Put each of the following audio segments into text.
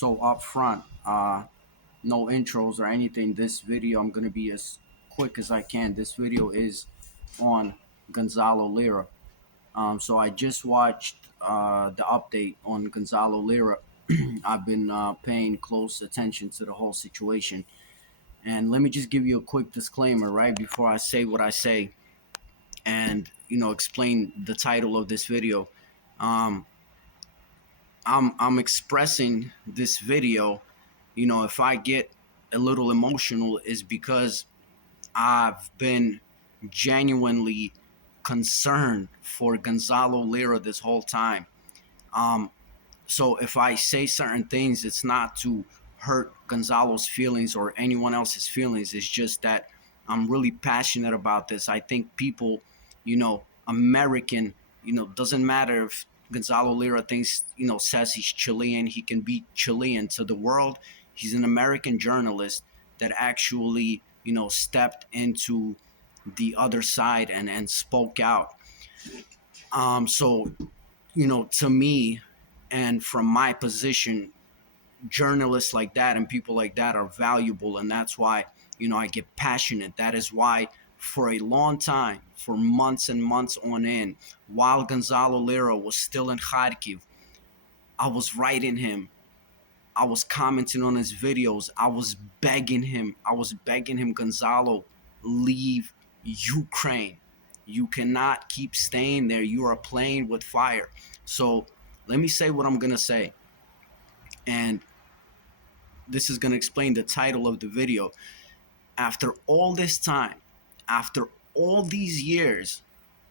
So up front, no intros or anything. This video, I'm gonna be as quick as I can. This video is on Gonzalo Lira. So I just watched the update on Gonzalo Lira. I've been paying close attention to the whole situation. And let me just give you a quick disclaimer, right, before I say what I say and, explain the title of this video. Um, I'm expressing this video, if I get a little emotional is because I've been genuinely concerned for Gonzalo Lira this whole time. Um, so if I say certain things, it's not to hurt Gonzalo's feelings or anyone else's feelings. It's just that I'm really passionate about this. I think people, American, doesn't matter if Gonzalo Lira thinks, says he's Chilean, he can be Chilean to the world. He's an American journalist that actually, stepped into the other side and spoke out. So, to me, and from my position, journalists like that and people like that are valuable, and that's why I get passionate. That is why for a long time, for months and months on end, while Gonzalo Lira was still in Kharkiv, I was writing him, I was commenting on his videos, I was begging him, Gonzalo, leave Ukraine. You cannot keep staying there. You are playing with fire. So let me say what I'm gonna say, and this is going to explain the title of the video. After all this time, after all these years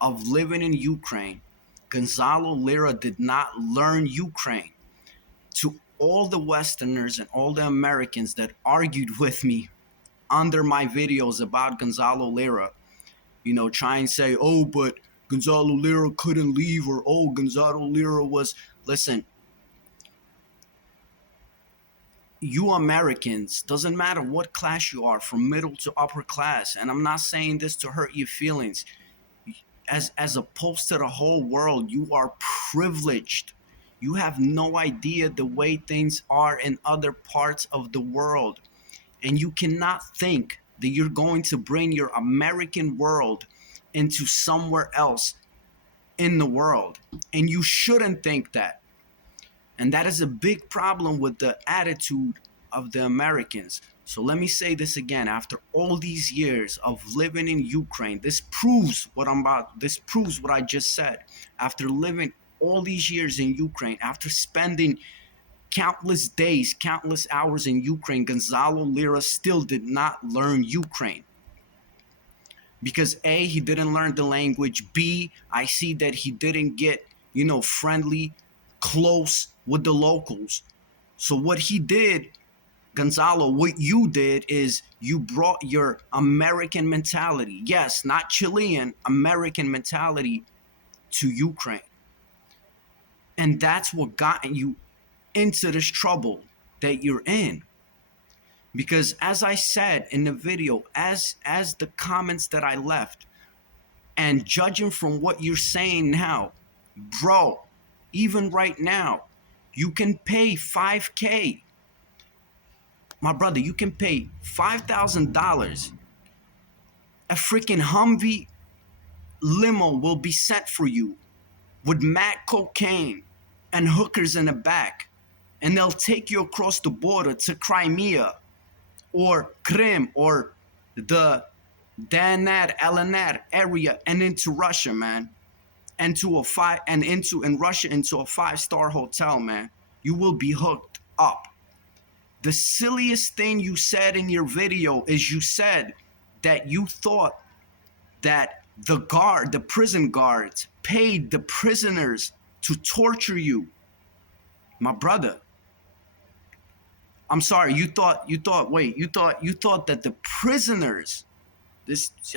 of living in Ukraine, Gonzalo Lira did not learn Ukraine. To all the Westerners and all the Americans that argued with me under my videos about Gonzalo Lira, try and say, oh, but Gonzalo Lira couldn't leave, or oh, Gonzalo Lira was, listen, you Americans, doesn't matter what class you are, from middle to upper class, and I'm not saying this to hurt your feelings, as opposed to the whole world, you are privileged. You have no idea the way things are in other parts of the world, and you cannot think that you're going to bring your American world into somewhere else in the world, and you shouldn't think that. And that is a big problem with the attitude of the Americans. So let me say this again. After all these years of living in Ukraine, this proves what I just said. After living all these years in Ukraine, after spending countless days, countless hours in Ukraine, Gonzalo Lira still did not learn Ukraine. Because A, he didn't learn the language. B, I see that he didn't get, friendly, close with the locals. So what he did, Gonzalo, what you did is you brought your American mentality, yes, not Chilean, American mentality to Ukraine. And that's what got you into this trouble that you're in. Because as I said in the video, as the comments that I left, and judging from what you're saying now, bro, even right now, you can pay $5K. My brother, you can pay $5,000. A freaking Humvee limo will be sent for you with mad cocaine and hookers in the back. And they'll take you across the border to Crimea or Krim or the Danar, Elenar area and into Russia, man. In Russia into a 5-star hotel, man. You will be hooked up. The silliest thing you said in your video is you said that you thought that the prison guards paid the prisoners to torture you. My brother, I'm sorry, you thought that the prisoners,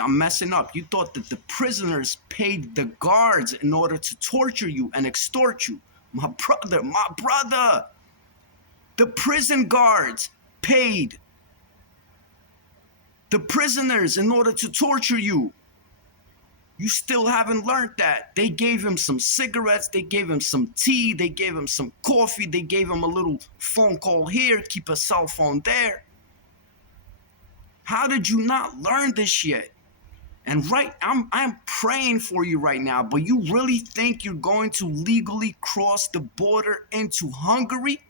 I'm messing up. You thought that the prisoners paid the guards in order to torture you and extort you. My brother, the prison guards paid the prisoners in order to torture you. You still haven't learned that. They gave him some cigarettes, they gave him some tea, they gave him some coffee, they gave him a little phone call here, keep a cell phone there. How did you not learn this yet? And I'm praying for you right now, but you really think you're going to legally cross the border into Hungary?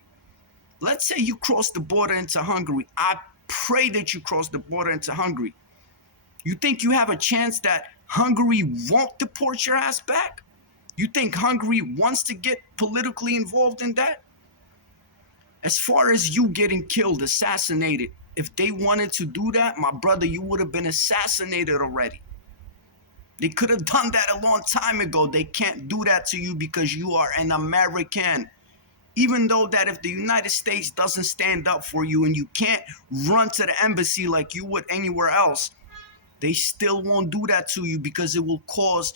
Let's say you cross the border into Hungary. I pray that you cross the border into Hungary. You think you have a chance that Hungary won't deport your ass back? You think Hungary wants to get politically involved in that? As far as you getting killed, assassinated, if they wanted to do that, my brother, you would have been assassinated already. They could have done that a long time ago. They can't do that to you because you are an American. Even though that if the United States doesn't stand up for you and you can't run to the embassy like you would anywhere else, they still won't do that to you because it will cause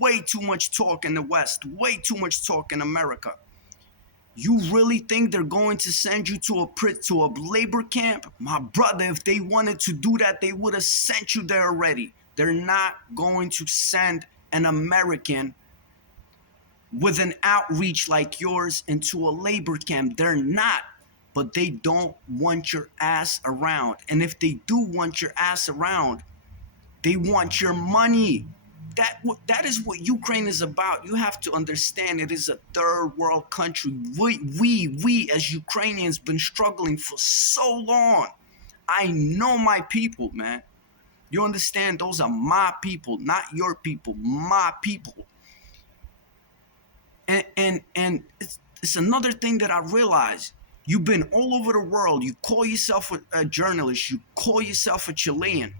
way too much talk in the West, way too much talk in America. You really think they're going to send you to a labor camp? My brother, if they wanted to do that, they would have sent you there already. They're not going to send an American with an outreach like yours into a labor camp. They're not. But they don't want your ass around. And if they do want your ass around, they want your money. That is what Ukraine is about. You have to understand it is a third world country. We as Ukrainians been struggling for so long. I know my people, man. You understand? Those are my people, not your people, my people. And it's another thing that I realized. You've been all over the world. You call yourself a journalist. You call yourself a Chilean.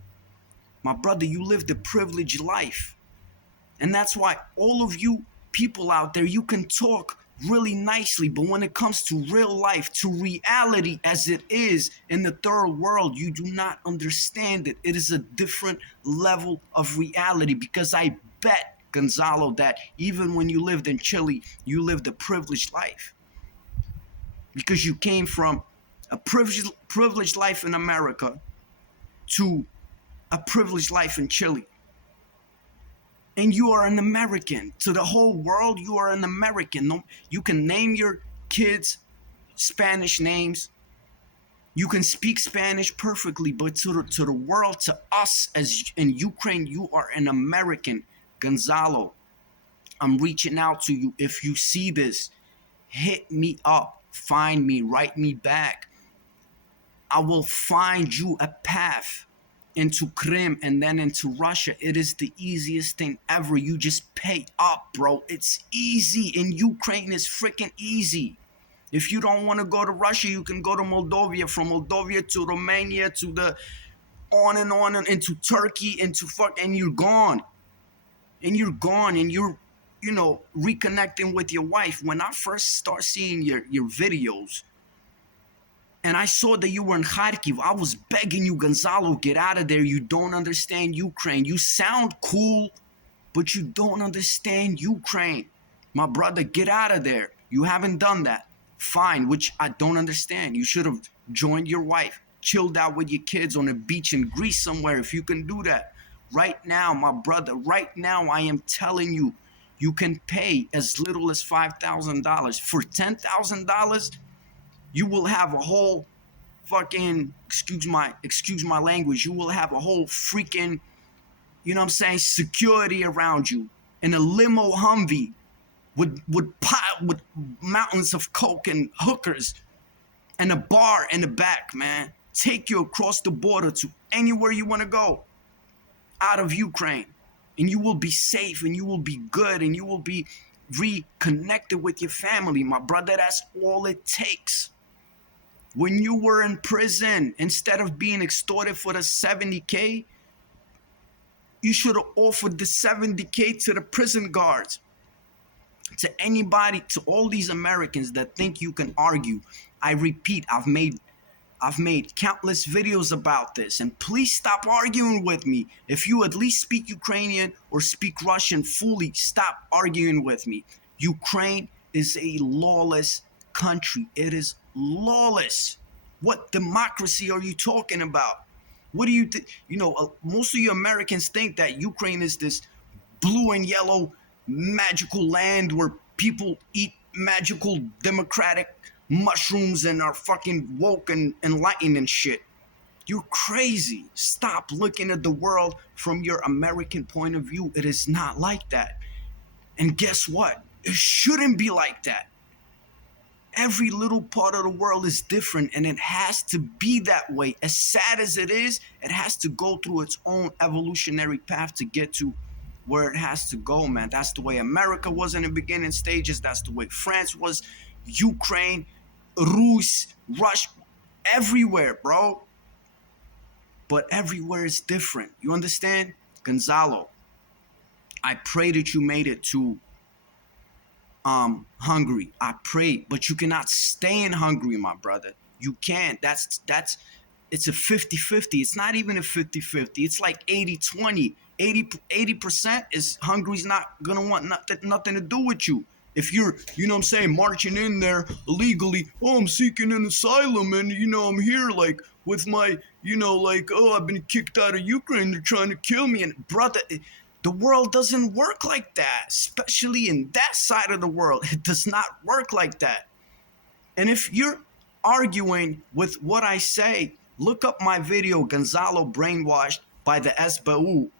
My brother, you lived a privileged life. And that's why all of you people out there, you can talk really nicely, but when it comes to real life, to reality as it is in the third world, you do not understand it. It is a different level of reality because I bet, Gonzalo, that even when you lived in Chile, you lived a privileged life because you came from a privileged life in America to a privileged life in Chile. And you are an American. To the whole world, you are an American. No, you can name your kids Spanish names. You can speak Spanish perfectly, but to the world, to us as in Ukraine, you are an American. Gonzalo, I'm reaching out to you. If you see this, hit me up, find me, write me back. I will find you a path into Crimea and then into Russia. It is the easiest thing ever. You just pay up, bro. It's easy. In Ukraine, it's freaking easy. If you don't want to go to Russia, you can go to Moldova. From Moldova to Romania to the on and into Turkey, and you're gone. And you're gone and you're, reconnecting with your wife. When I first start seeing your videos, and I saw that you were in Kharkiv, I was begging you, Gonzalo, get out of there. You don't understand Ukraine. You sound cool, but you don't understand Ukraine. My brother, get out of there. You haven't done that. Fine, which I don't understand. You should have joined your wife, chilled out with your kids on a beach in Greece somewhere if you can do that. Right now, my brother, right now, I am telling you, you can pay as little as $5,000. For $10,000, you will have a whole fucking, excuse my language, you will have a whole freaking, security around you in a limo Humvee with mountains of coke and hookers and a bar in the back, man. Take you across the border to anywhere you want to go out of Ukraine. And you will be safe and you will be good and you will be reconnected with your family, my brother. That's all it takes. When you were in prison, instead of being extorted for the 70K, you should have offered the 70K to the prison guards, to anybody, to all these Americans that think you can argue. I repeat, I've made countless videos about this, and please stop arguing with me. If you at least speak Ukrainian or speak Russian fully, stop arguing with me. Ukraine is a lawless country. It is lawless. What democracy are you talking about? What do you think? Most of you Americans think that Ukraine is this blue and yellow magical land where people eat magical democratic mushrooms and are fucking woke and enlightened and shit. You're crazy. Stop looking at the world from your American point of view. It is not like that. And guess what? It shouldn't be like that. Every little part of the world is different, and it has to be that way. As sad as it is, it has to go through its own evolutionary path to get to where it has to go, man. That's the way America was in the beginning stages. That's the way France was, Ukraine, Rus, Russia, everywhere, bro. But everywhere is different. You understand? Gonzalo, I pray that you made it to Hungary. I pray, but you cannot stay in Hungary, my brother. You can't. That's it's a 50-50. It's not even a 50-50. It's like 80-20. 80% is Hungary's not gonna want nothing to do with you. If you're, you know what I'm saying, marching in there illegally, oh, I'm seeking an asylum and, you know, I'm here like with my, you know, like, oh, I've been kicked out of Ukraine, they're trying to kill me. And brother, the world doesn't work like that, especially in that side of the world. It does not work like that. And if you're arguing with what I say, look up my video, Gonzalo Brainwashed by the SBU,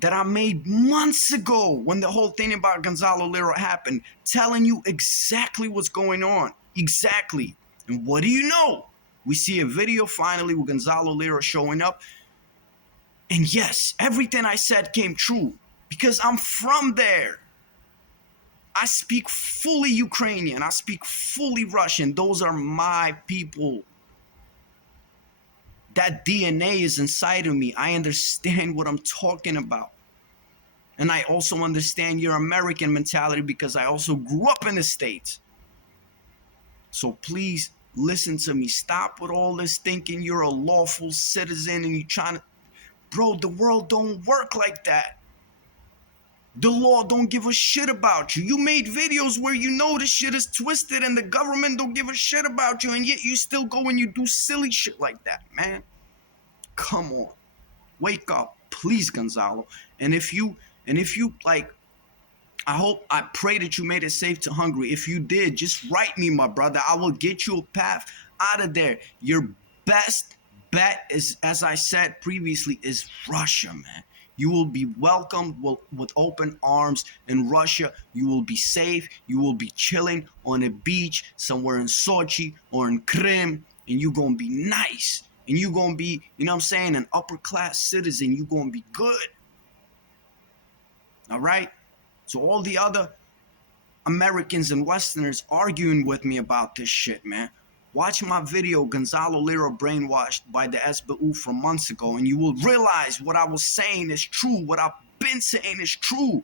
that I made months ago when the whole thing about Gonzalo Lira happened, telling you exactly what's going on. Exactly. And what do you know? We see a video finally with Gonzalo Lira showing up. And yes, everything I said came true because I'm from there. I speak fully Ukrainian. I speak fully Russian. Those are my people. That DNA is inside of me. I understand what I'm talking about. And I also understand your American mentality because I also grew up in the States. So please listen to me. Stop with all this thinking you're a lawful citizen and you're trying to... Bro, the world don't work like that. The law don't give a shit about you. You made videos where you know this shit is twisted and the government don't give a shit about you, and yet you still go and you do silly shit like that, man. Come on. Wake up, please, Gonzalo. And if you like, I pray that you made it safe to Hungary. If you did, just write me, my brother. I will get you a path out of there. Your best bet is, as I said previously, is Russia, man. You will be welcomed with open arms in Russia. You will be safe. You will be chilling on a beach somewhere in Sochi or in Krim, and you're going to be nice. And you're going to be, you know what I'm saying, an upper class citizen. You're going to be good. All right? So all the other Americans and Westerners arguing with me about this shit, man. Watch my video, Gonzalo Lira Brainwashed by the SBU from months ago, and you will realize what I was saying is true. What I've been saying is true.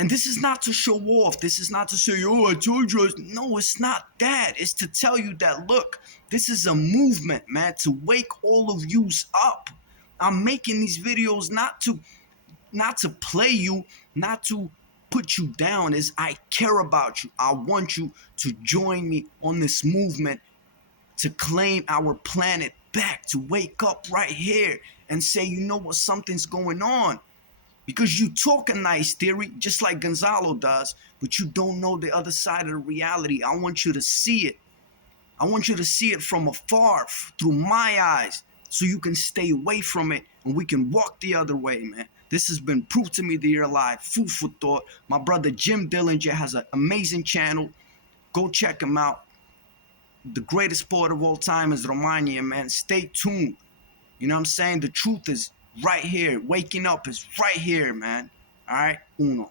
And this is not to show off. This is not to say, oh, I told you. No, it's not that. It's to tell you that, look, this is a movement, man, to wake all of yous up. I'm making these videos not to play you, not to put you down. Is I care about you. I want you to join me on this movement to claim our planet back, to wake up right here and say, you know what, something's going on. Because you talk a nice theory, just like Gonzalo does, but you don't know the other side of the reality. I want you to see it. I want you to see it from afar, through my eyes, so you can stay away from it and we can walk the other way, man. This has been Proof to Me that You're Alive, food for thought. My brother Jim Dillinger has an amazing channel. Go check him out. The greatest poet of all time is Romania, man. Stay tuned. You know what I'm saying? The truth is right here. Waking up is right here, man. All right? Uno.